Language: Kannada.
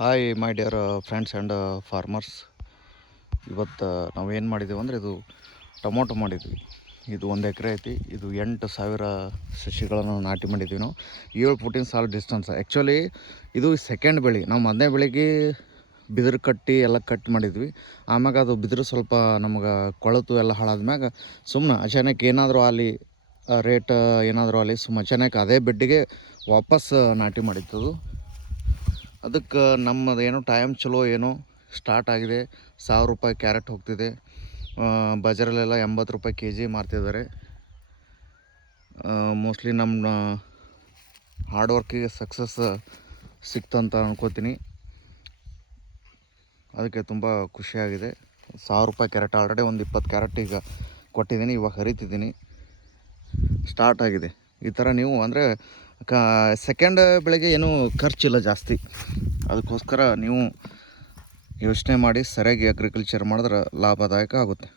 Hi my dear friends and farmers. ಇವತ್ತು ನಾವೇನು ಮಾಡಿದ್ದೀವಿ ಅಂದರೆ ಇದು ಟೊಮೊಟೊ ಮಾಡಿದ್ವಿ. ಇದು 1 ಎಕರೆ ಐತಿ. ಇದು 8,000 ಸಸಿಗಳನ್ನು ನಾಟಿ ಮಾಡಿದ್ವಿ ನಾವು. 7 ಫುಟಿನ ಸಾಲು ಡಿಸ್ಟೆನ್ಸ್. ಆ್ಯಕ್ಚುಲಿ ಇದು ಸೆಕೆಂಡ್ ಬೆಳೆ. ನಾವು ಮೊದಲನೇ ಬೆಳೆಗೆ ಬಿದಿರು ಕಟ್ಟಿ ಎಲ್ಲ ಕಟ್ ಮಾಡಿದ್ವಿ. ಆಮ್ಯಾಗ ಅದು ಬಿದಿರು ಸ್ವಲ್ಪ ನಮಗೆ ಕೊಳೆತು ಎಲ್ಲ ಹಾಳಾದ್ಮ್ಯಾಗ ಸುಮ್ಮನೆ ಅಚಾನಕ್ ಏನಾದರೂ ಅಲ್ಲಿ ರೇಟ್ ಏನಾದರೂ ಅಲ್ಲಿ ಅಚಾನಕ್ ಅದೇ ಬೆಡ್ಡಿಗೆ ವಾಪಸ್ ನಾಟಿ ಮಾಡಿತ್ತದು. ಅದಕ್ಕೆ ನಮ್ಮದು ಏನೋ ಟೈಮ್ ಚಲೋ ಏನೋ ಸ್ಟಾರ್ಟ್ ಆಗಿದೆ. 1,000 ರೂಪಾಯಿ ಕ್ಯಾರೆಟ್ ಹೋಗ್ತಿದೆ. ಬಜಾರಲ್ಲೆಲ್ಲ 80 ರೂಪಾಯಿ KG ಮಾರ್ತಿದ್ದಾರೆ. ಮೋಸ್ಟ್ಲಿ ನಮ್ಮ ಹಾರ್ಡ್ ವರ್ಕಿಗೆ ಸಕ್ಸಸ್ ಸಿಕ್ತಂತ ಅನ್ಕೋತೀನಿ. ಅದಕ್ಕೆ ತುಂಬ ಖುಷಿಯಾಗಿದೆ. 1,000 ರೂಪಾಯಿ ಕ್ಯಾರೆಟ್ ಆಲ್ರೆಡಿ ಒಂದು 20 ಕ್ಯಾರೆಟ್ ಈಗ ಕೊಟ್ಟಿದ್ದೀನಿ. ಇವಾಗ ಹರಿತಿದ್ದೀನಿ. ಸ್ಟಾರ್ಟ್ ಆಗಿದೆ. ಈ ಥರ ನೀವು ಅಂದರೆ ಸೆಕೆಂಡ್ ಬೆಳೆಗೆ ಏನೂ ಖರ್ಚಿಲ್ಲ ಜಾಸ್ತಿ. ಅದಕ್ಕೋಸ್ಕರ ನೀವು ಯೋಚನೆ ಮಾಡಿ ಸರಿಯಾಗಿ ಅಗ್ರಿಕಲ್ಚರ್ ಮಾಡಿದ್ರೆ ಲಾಭದಾಯಕ ಆಗುತ್ತೆ.